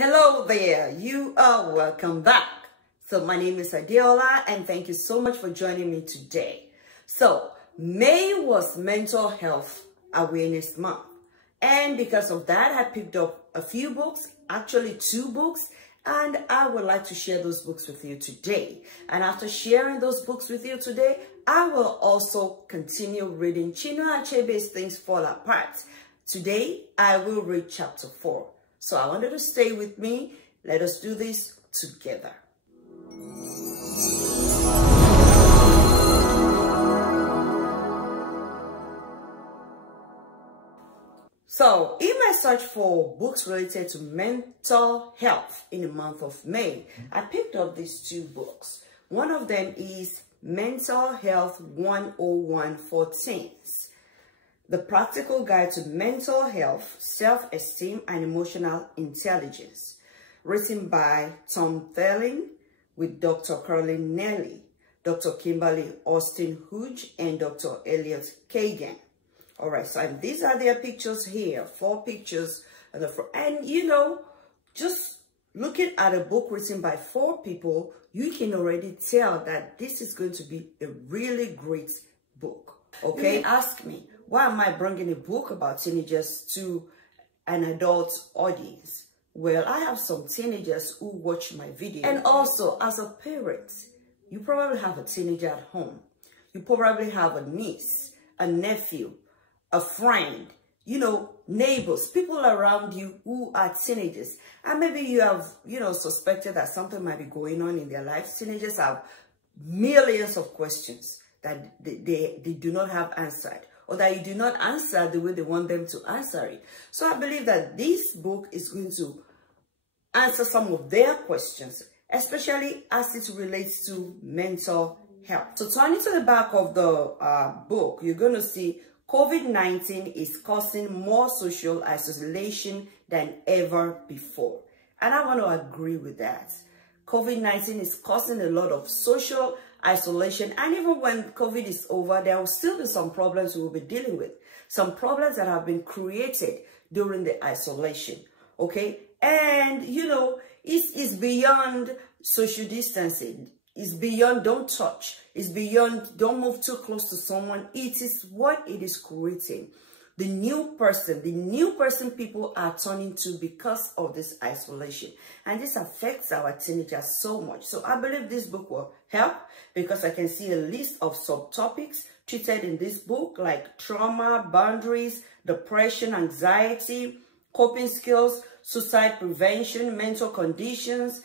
Hello there, you are welcome back. So my name is Adeola and thank you so much for joining me today. So May was Mental Health Awareness Month, and because of that I picked up a few books, actually 2 books, and I would like to share those books with you today. And after sharing those books with you today, I will also continue reading Chinua Achebe's Things Fall Apart. Today I will read chapter 4. So I wanted to stay with me. Let us do this together. So in my search for books related to mental health in the month of May, I picked up these 2 books. One of them is Mental Health 101 for Teens: The Practical Guide to Mental Health, Self-Esteem, and Emotional Intelligence, written by Tom Thurling with Dr. Caroline Nelly, Dr. Kimberly Austin Hodge, and Dr. Elliot Kagan. All right, so these are their pictures here, 4 pictures at the front. And you know, just looking at a book written by 4 people, you can already tell that this is going to be a really great book. Okay, ask me, why am I bringing a book about teenagers to an adult audience? Well, I have some teenagers who watch my video. And also, as a parent, you probably have a teenager at home. You probably have a niece, a nephew, a friend, you know, neighbors, people around you who are teenagers. And maybe you have, suspected that something might be going on in their lives. Teenagers have millions of questions that they do not have answered, or that you do not answer the way they want them to answer it. So I believe that this book is going to answer some of their questions, especially as it relates to mental health. So turning to the back of the book, you're going to see COVID-19 is causing more social isolation than ever before. And I want to agree with that. COVID-19 is causing a lot of social isolation, and even when COVID is over, there will still be some problems we will be dealing with. Some problems that have been created during the isolation, okay? And, it's beyond social distancing. It's beyond don't touch. It's beyond don't move too close to someone. It is what it is creating. The new person people are turning to because of this isolation. And this affects our teenagers so much. So I believe this book will help, because I can see a list of subtopics treated in this book, like trauma, boundaries, depression, anxiety, coping skills, suicide prevention, mental conditions,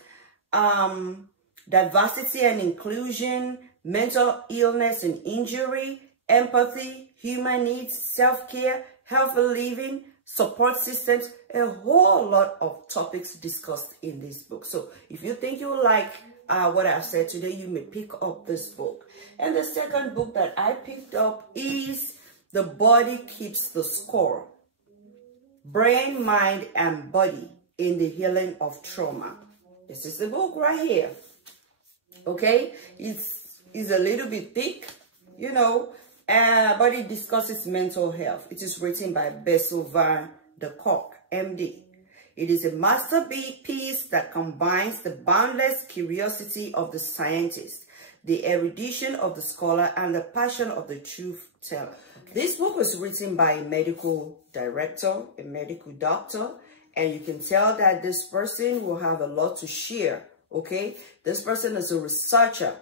diversity and inclusion, mental illness and injury, empathy, human needs, self-care, healthy living, support systems, a whole lot of topics discussed in this book. So if you think you like what I've said today, you may pick up this book. And the second book that I picked up is The Body Keeps the Score: Brain, Mind, and Body in the Healing of Trauma. This is the book right here. Okay, it's a little bit thick, but it discusses mental health. It is written by Bessel van der Kolk, MD. It is a masterpiece that combines the boundless curiosity of the scientist, the erudition of the scholar, and the passion of the truth teller. Okay. This book was written by a medical director, a medical doctor, and you can tell that this person will have a lot to share. Okay, this person is a researcher,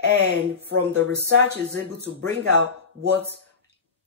and from the research is able to bring out what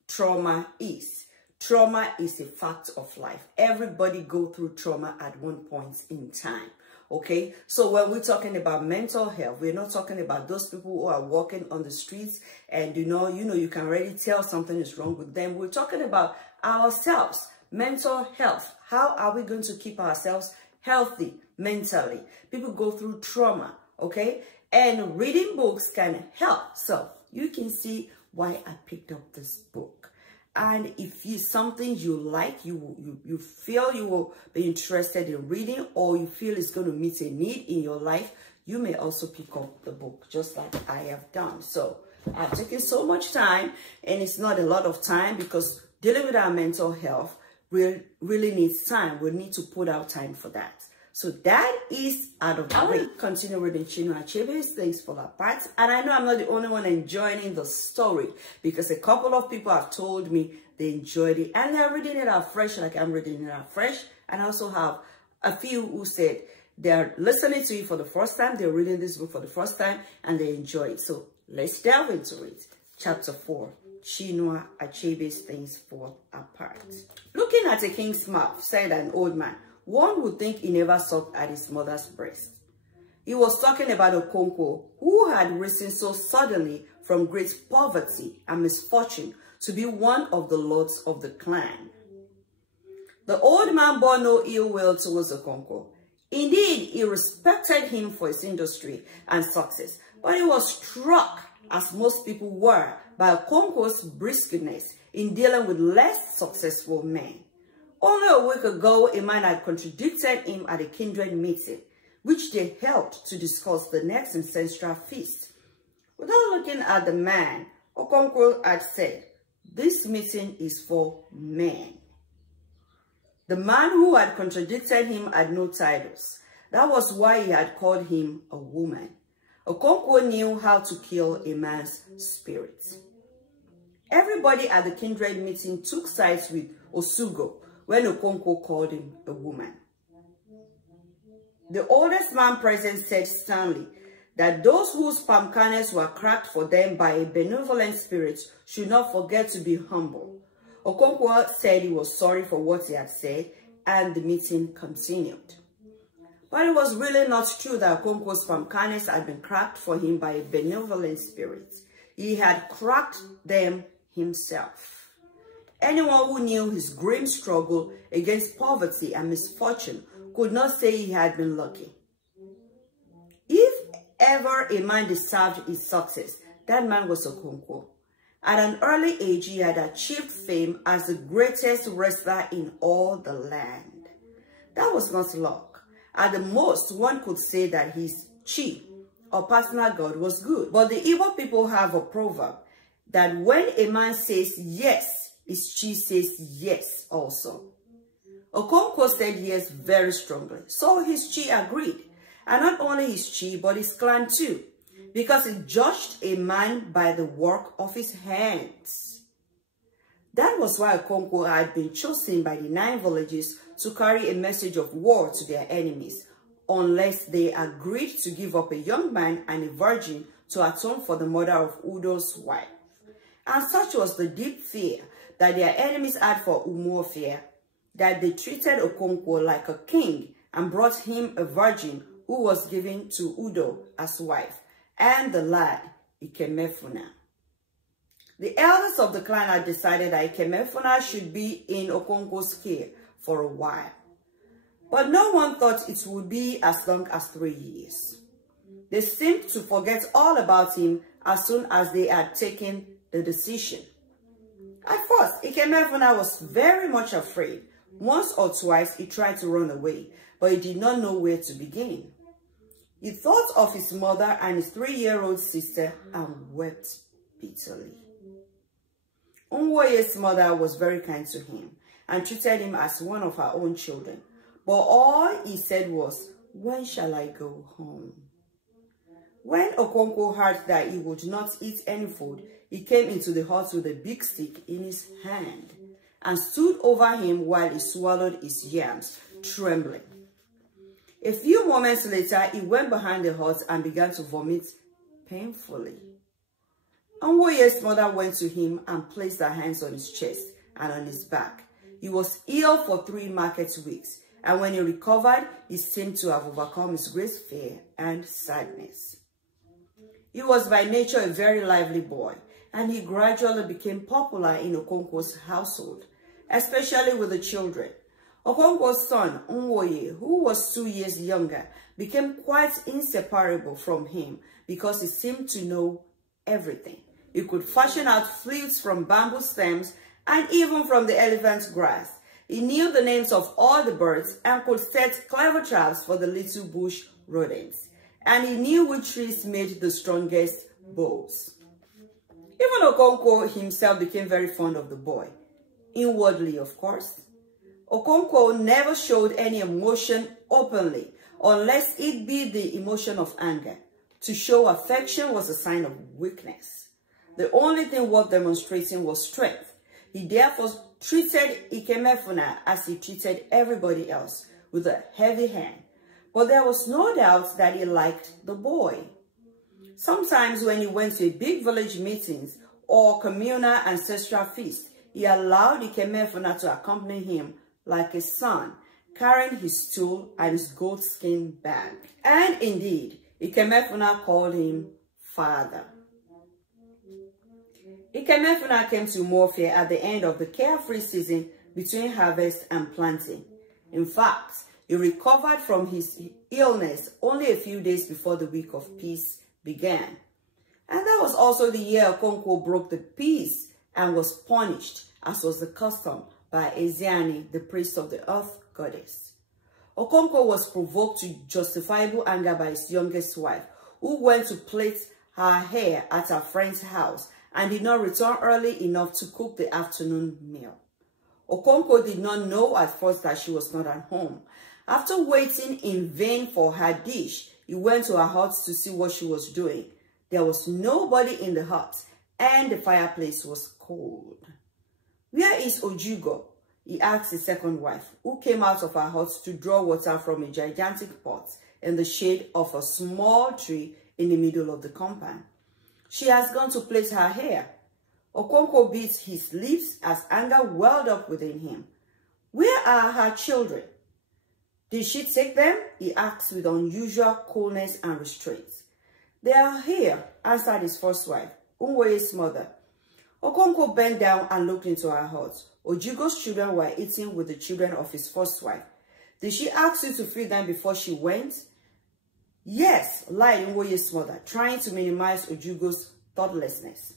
trauma is. Trauma is a fact of life. Everybody go through trauma at one point in time. Okay, so when we're talking about mental health, we're not talking about those people who are walking on the streets and you can already tell something is wrong with them. We're talking about ourselves, mental health. How are we going to keep ourselves healthy mentally? People go through trauma, okay? And reading books can help. So you can see why I picked up this book. And if it's something you like, you feel you will be interested in reading, or you feel it's going to meet a need in your life, you may also pick up the book, just like I have done. So I've taken so much time, and it's not a lot of time, because dealing with our mental health, really needs time. We need to put out time for that. So that is out of the way. Continue reading Chinua Achebe's Things Fall Apart. And I know I'm not the only one enjoying the story, because a couple of people have told me they enjoyed it and they're reading it afresh like I'm reading it afresh. And I also have a few who said they're listening to it for the first time, they're reading this book for the first time, and they enjoy it. So let's delve into it. Chapter 4, Chinua Achebe's Things Fall Apart. Looking at a king's mouth, said an old man, one would think he never sucked at his mother's breast. He was talking about Okonkwo, who had risen so suddenly from great poverty and misfortune to be one of the lords of the clan. The old man bore no ill will towards Okonkwo. Indeed, he respected him for his industry and success, but he was struck, as most people were, by Okonkwo's briskness in dealing with less successful men. Only a week ago, a man had contradicted him at a kindred meeting, which they held to discuss the next ancestral feast. Without looking at the man, Okonkwo had said, "This meeting is for men." The man who had contradicted him had no titles. That was why he had called him a woman. Okonkwo knew how to kill a man's spirit. Everybody at the kindred meeting took sides with Osugo when Okonkwo called him a woman. The oldest man present said sternly that those whose palm kernels were cracked for them by a benevolent spirit should not forget to be humble. Okonkwo said he was sorry for what he had said, and the meeting continued. But it was really not true that Okonkwo's palm kernels had been cracked for him by a benevolent spirit. He had cracked them himself. Anyone who knew his grim struggle against poverty and misfortune could not say he had been lucky. If ever a man deserved his success, that man was Okonkwo. At an early age, he had achieved fame as the greatest wrestler in all the land. That was not luck. At the most, one could say that his chi, or personal god, was good. But the Igbo people have a proverb that when a man says yes, his chi says yes also. Okonkwo said yes very strongly, so his chi agreed. And not only his chi, but his clan too, because he judged a man by the work of his hands. That was why Okonkwo had been chosen by the 9 villages to carry a message of war to their enemies, unless they agreed to give up a young man and a virgin to atone for the murder of Udo's wife. And such was the deep fear that their enemies had for Umuofia, that they treated Okonkwo like a king and brought him a virgin who was given to Udo as wife, and the lad, Ikemefuna. The elders of the clan had decided that Ikemefuna should be in Okonkwo's care for a while. But no one thought it would be as long as 3 years. They seemed to forget all about him as soon as they had taken the decision. At first, Ikemefuna was very much afraid. Once or twice, he tried to run away, but he did not know where to begin. He thought of his mother and his 3-year-old sister and wept bitterly. Unwoye's mother was very kind to him and treated him as one of her own children. But all he said was, "When shall I go home?" When Okonkwo heard that he would not eat any food, he came into the hut with a big stick in his hand and stood over him while he swallowed his yams, trembling. A few moments later, he went behind the hut and began to vomit painfully. Unwoye's mother went to him and placed her hands on his chest and on his back. He was ill for 3 market weeks, and when he recovered, he seemed to have overcome his great fear and sadness. He was by nature a very lively boy, and he gradually became popular in Okonkwo's household, especially with the children. Okonkwo's son, Unwoye, who was 2 years younger, became quite inseparable from him because he seemed to know everything. He could fashion out flutes from bamboo stems and even from the elephant's grass. He knew the names of all the birds and could set clever traps for the little bush rodents. And he knew which trees made the strongest bows. Even Okonkwo himself became very fond of the boy. Inwardly, of course. Okonkwo never showed any emotion openly, unless it be the emotion of anger. To show affection was a sign of weakness. The only thing worth demonstrating was strength. He therefore treated Ikemefuna as he treated everybody else, with a heavy hand. But there was no doubt that he liked the boy. Sometimes when he went to big village meetings or communal ancestral feast, he allowed Ikemefuna to accompany him like a son, carrying his stool and his goatskin bag. And indeed, Ikemefuna called him father. Ikemefuna came to Morphia at the end of the carefree season between harvest and planting. In fact, he recovered from his illness only a few days before the week of peace began. And that was also the year Okonkwo broke the peace and was punished, as was the custom, by Ezeani, the priest of the earth goddess. Okonkwo was provoked to justifiable anger by his youngest wife, who went to plait her hair at her friend's house and did not return early enough to cook the afternoon meal. Okonkwo did not know at first that she was not at home. After waiting in vain for her dish, he went to her hut to see what she was doing. There was nobody in the hut, and the fireplace was cold. "Where is Ojugo?" he asked his second wife, who came out of her hut to draw water from a gigantic pot in the shade of a small tree in the middle of the compound. "She has gone to plait her hair." Okonkwo bit his lips as anger welled up within him. "Where are her children?" "Did she take them?" he asked with unusual coolness and restraint. "They are here," answered his first wife, Unwoye's mother. Okonkwo bent down and looked into her hut. Ojugo's children were eating with the children of his first wife. "Did she ask you to feed them before she went?" "Yes," lied Unwoye's mother, trying to minimize Ojugo's thoughtlessness.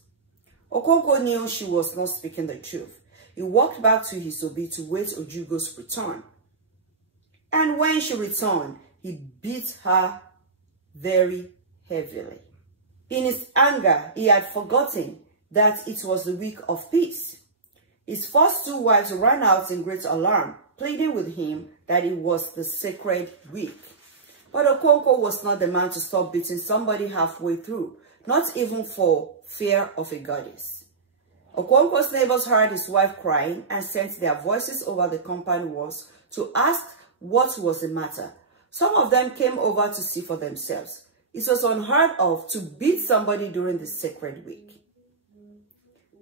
Okonkwo knew she was not speaking the truth. He walked back to his obi to wait Ojugo's return. And when she returned, he beat her very heavily. In his anger, he had forgotten that it was the week of peace. His first two wives ran out in great alarm, pleading with him that it was the sacred week. But Okonkwo was not the man to stop beating somebody halfway through, not even for fear of a goddess. Okonkwo's neighbors heard his wife crying and sent their voices over the compound walls to ask what was the matter. Some of them came over to see for themselves. It was unheard of to beat somebody during the sacred week.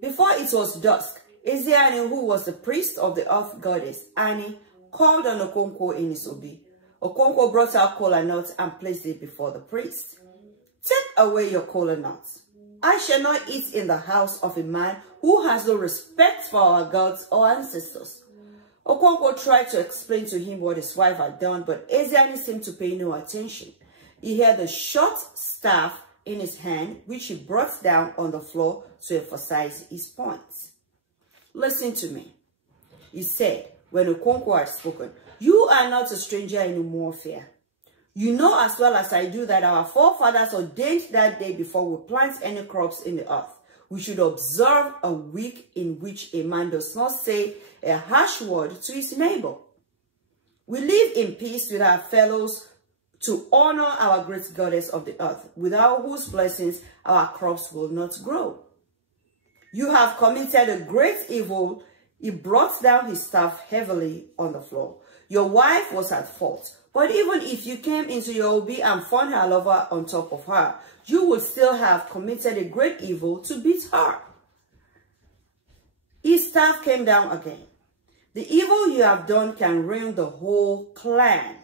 Before it was dusk, Ezeani, who was the priest of the earth goddess, Ani, called on Okonkwo in his obi. Okonkwo brought out kola nuts and placed it before the priest. "Take away your kola nuts. I shall not eat in the house of a man who has no respect for our gods or ancestors." Okonkwo tried to explain to him what his wife had done, but Ezeani seemed to pay no attention. He held a short staff in his hand, which he brought down on the floor to emphasize his points. "Listen to me," he said when Okonkwo had spoken. "You are not a stranger in Umuofia. You know as well as I do that our forefathers ordained that day before we plant any crops in the earth, we should observe a week in which a man does not say a harsh word to his neighbor. We live in peace with our fellows to honor our great goddess of the earth, without whose blessings our crops will not grow. You have committed a great evil." He brought down his staff heavily on the floor. "Your wife was at fault, but even if you came into your obi and found her lover on top of her, you would still have committed a great evil to beat her." His staff came down again. "The evil you have done can ruin the whole clan.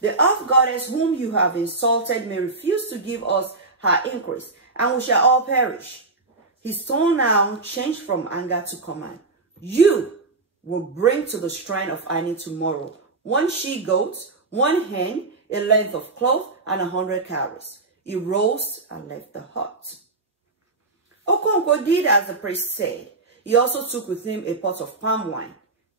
The earth goddess whom you have insulted may refuse to give us her increase, and we shall all perish." His tone now changed from anger to command. "You will bring to the shrine of Ani tomorrow 1 she-goat, 1 hen, a length of cloth, and 100 cowries." He rose and left the hut. Okonkwo did as the priest said. He also took with him a pot of palm wine.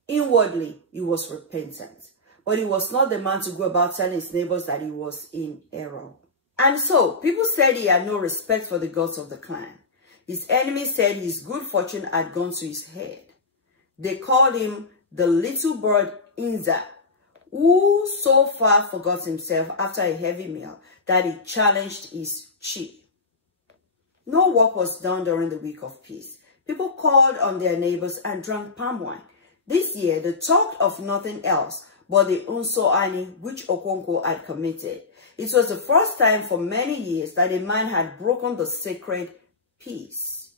Inwardly, he was repentant, but he was not the man to go about telling his neighbors that he was in error. And so, people said he had no respect for the gods of the clan. His enemies said his good fortune had gone to his head. They called him the little bird Inza, who so far forgot himself after a heavy meal that he challenged his chi. No work was done during the week of peace. People called on their neighbors and drank palm wine. This year, they talked of nothing else but the unso ani which Okonkwo had committed. It was the first time for many years that a man had broken the sacred peace.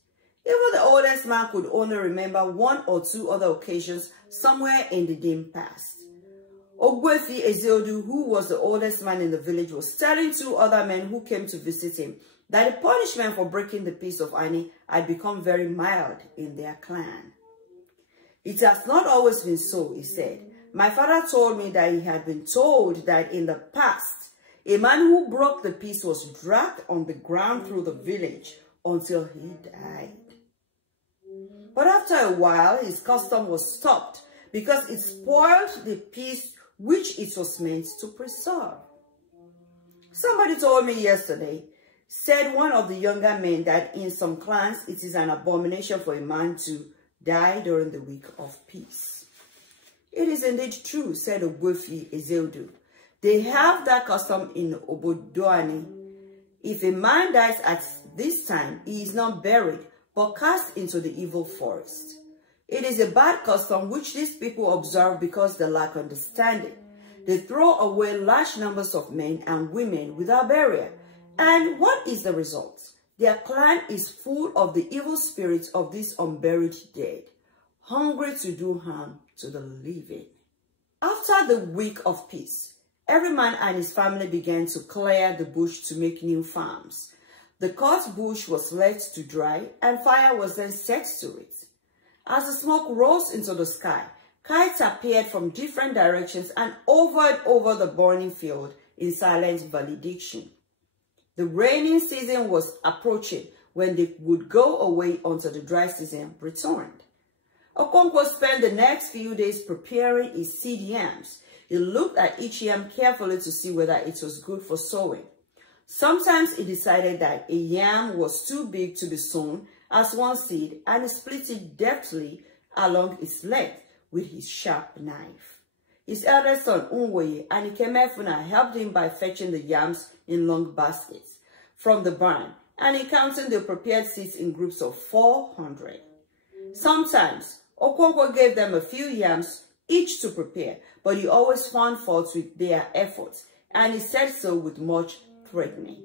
Even the oldest man could only remember one or two other occasions somewhere in the dim past. Ogwefi Ezeodu, who was the oldest man in the village, was telling two other men who came to visit him that the punishment for breaking the peace of Ani had become very mild in their clan. It has not always been so, he said. My father told me that he had been told that in the past, a man who broke the peace was dragged on the ground through the village until he died. But after a while, his custom was stopped because it spoiled the peace which it was meant to preserve. Somebody told me yesterday, said one of the younger men, that in some clans it is an abomination for a man to die during the week of peace. It is indeed true, said Ogwefi Ezeodu. They have that custom in Obodoani. If a man dies at this time, he is not buried, but cast into the evil forest. It is a bad custom which these people observe because they lack understanding. They throw away large numbers of men and women without burial. And what is the result? Their clan is full of the evil spirits of these unburied dead, hungry to do harm to the living. After the week of peace, every man and his family began to clear the bush to make new farms. The cut bush was left to dry and fire was then set to it. As the smoke rose into the sky, kites appeared from different directions and hovered over the burning field in silent valediction. The rainy season was approaching when they would go away until the dry season returned. Okonkwo spent the next few days preparing his seed yams. He looked at each yam carefully to see whether it was good for sowing. Sometimes he decided that a yam was too big to be sown as one seed, and he split it deftly along its length with his sharp knife. His eldest son, Unwoye, and Ikemefuna helped him by fetching the yams in long baskets from the barn, and he counted the prepared seeds in groups of 400. Sometimes, Okonkwo gave them a few yams each to prepare, but he always found fault with their efforts, and he said so with much threatening.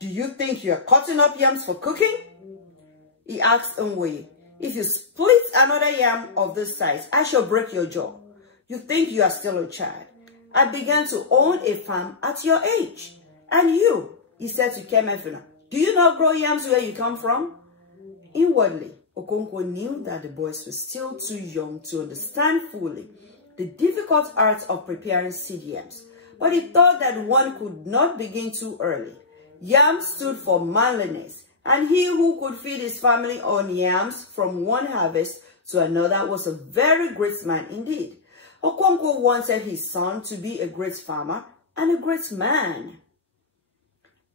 "Do you think you are cutting up yams for cooking?" he asked Unwoye. "If you split another yam of this size, I shall break your jaw. You think you are still a child. I began to own a farm at your age. And you," he said to Kemefuna, "do you not grow yams where you come from?" Inwardly, Okonkwo knew that the boys were still too young to understand fully the difficult art of preparing seed yams, but he thought that one could not begin too early. Yams stood for manliness, and he who could feed his family on yams from one harvest to another was a very great man indeed. Okonkwo wanted his son to be a great farmer and a great man.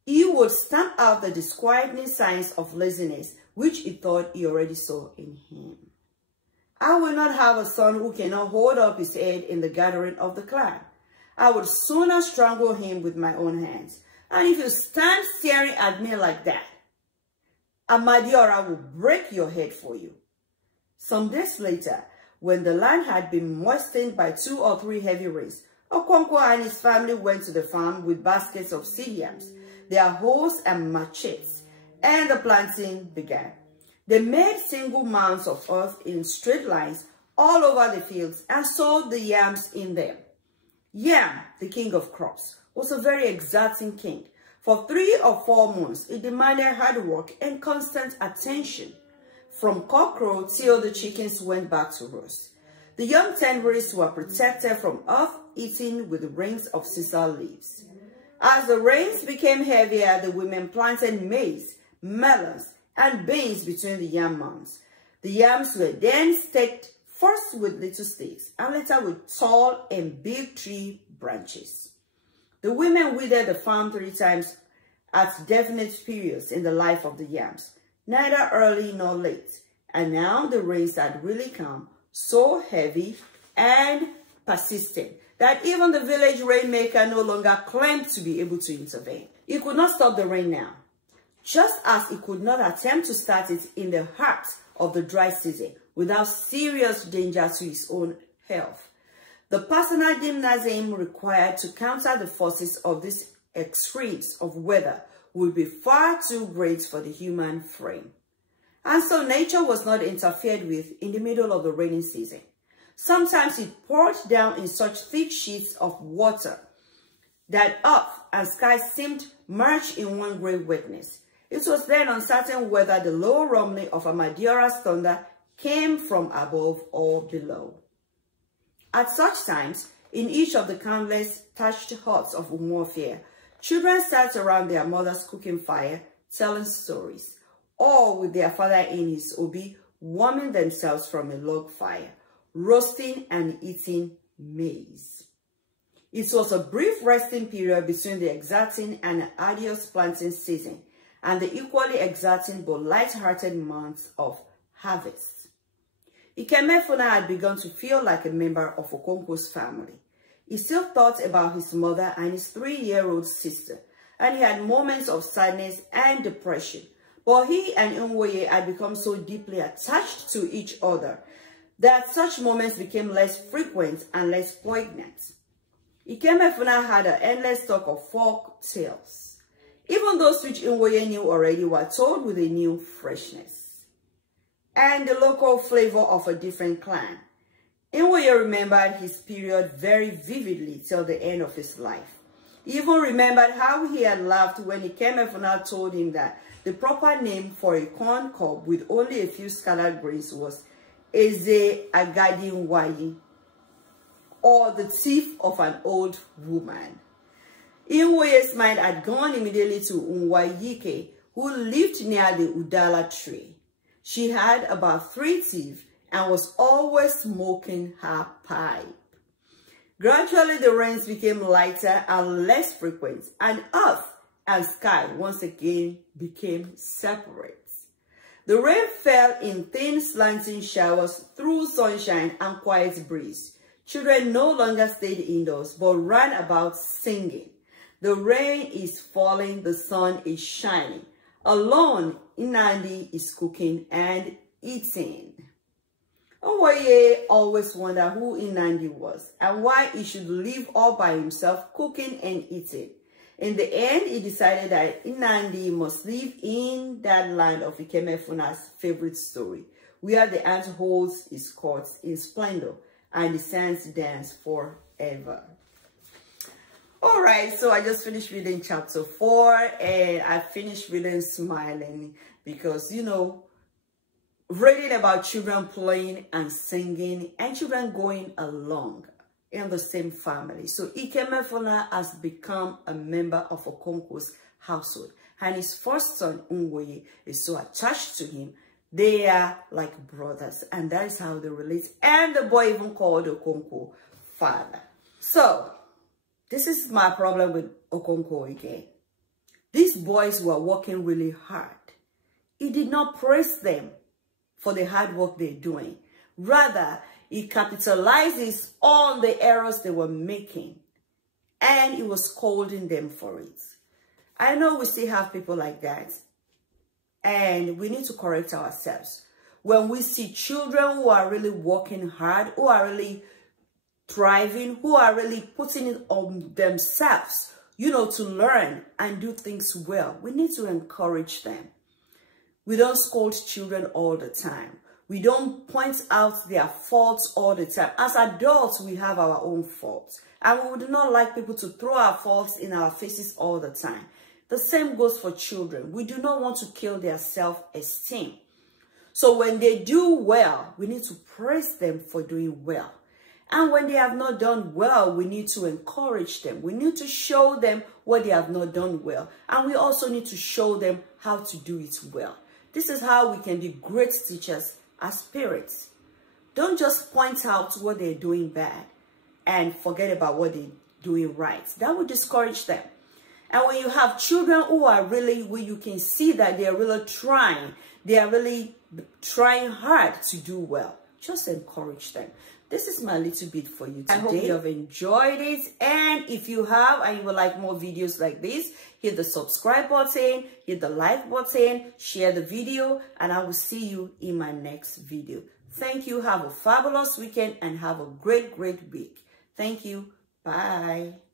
He would stamp out the disquieting signs of laziness which he thought he already saw in him. "I will not have a son who cannot hold up his head in the gathering of the clan. I would sooner strangle him with my own hands. And if you stand staring at me like that, Amadiora will break your head for you." Some days later, when the land had been moistened by 2 or 3 heavy rains, Okonkwo and his family went to the farm with baskets of seed yams, their hoes and machetes, and the planting began. They made single mounds of earth in straight lines all over the fields and sowed the yams in them. Yam, the king of crops, was a very exacting king. For 3 or 4 months, it demanded hard work and constant attention, from cockcrow till the chickens went back to roost. The young tenderries were protected from earth-eating with rings of sisal leaves. As the rains became heavier, the women planted maize, melons, and beans between the yam mounds. The yams were then staked first with little stakes and later with tall and big tree branches. The women weeded the farm 3 times at definite periods in the life of the yams, neither early nor late. And now the rains had really come, so heavy and persistent that even the village rainmaker no longer claimed to be able to intervene. He could not stop the rain now, just as he could not attempt to start it in the heart of the dry season without serious danger to his own health. The personal gymnasium required to counter the forces of these extremes of weather would be far too great for the human frame. And so nature was not interfered with in the middle of the rainy season. Sometimes it poured down in such thick sheets of water that earth and sky seemed merged in one great wetness. It was then uncertain whether the low rumbling of Amadiora's thunder came from above or below. At such times, in each of the countless thatched huts of Umuofia, children sat around their mother's cooking fire, telling stories, or with their father in his obi, warming themselves from a log fire, roasting and eating maize. It was a brief resting period between the exacting and arduous planting season and the equally exacting but light-hearted months of harvest. Ikemefuna had begun to feel like a member of Okonkwo's family. He still thought about his mother and his 3-year-old sister, and he had moments of sadness and depression. But he and Nwoye had become so deeply attached to each other that such moments became less frequent and less poignant. Ikemefuna had an endless stock of folk tales. Even those which Nwoye knew already were told with a new freshness and the local flavor of a different clan. Nwoye remembered his period very vividly till the end of his life. He even remembered how he had laughed when Ikemefuna told him that the proper name for a corn cob with only a few scattered grains was Eze Agadi Nwayi, or the thief of an old woman. Nwoye's mind had gone immediately to Nwayike, who lived near the Udala tree. She had about 3 teeth and was always smoking her pipe. Gradually, the rains became lighter and less frequent, and earth and sky once again became separate. The rain fell in thin slanting showers through sunshine and quiet breeze. Children no longer stayed indoors, but ran about singing. The rain is falling, the sun is shining. Alone, Inandi is cooking and eating. Nwoye always wondered who Inandi was and why he should live all by himself cooking and eating. In the end, he decided that Inandi must live in that land of Ikemefuna's favorite story, where the ant holds his court in splendor and the sands dance forever. All right, so I just finished reading chapter 4, and I finished reading smiling because, you know, reading about children playing and singing and children going along in the same family. So Ikemefuna has become a member of Okonkwo's household, and his first son, Nwoye, is so attached to him. They are like brothers, and that is how they relate. And the boy even called Okonkwo father. So this is my problem with Okonkwo again. These boys were working really hard. He did not praise them for the hard work they're doing. Rather, he capitalizes on the errors they were making, and he was scolding them for it. I know we still have people like that, and we need to correct ourselves. When we see children who are really working hard, who are really thriving, who are really putting it on themselves, you know, to learn and do things well, we need to encourage them. We don't scold children all the time. We don't point out their faults all the time. As adults, we have our own faults, and we would not like people to throw our faults in our faces all the time. The same goes for children. We do not want to kill their self-esteem. So when they do well, we need to praise them for doing well. And when they have not done well, we need to encourage them. We need to show them what they have not done well. And we also need to show them how to do it well. This is how we can be great teachers as parents. Don't just point out what they're doing bad and forget about what they're doing right. That will discourage them. And when you have children who are really, where you can see that they're really trying, they are really trying hard to do well, just encourage them. This is my little bit for you today. I hope you have enjoyed it. And if you have and you would like more videos like this, hit the subscribe button, hit the like button, share the video, and I will see you in my next video. Thank you. Have a fabulous weekend and have a great week. Thank you. Bye.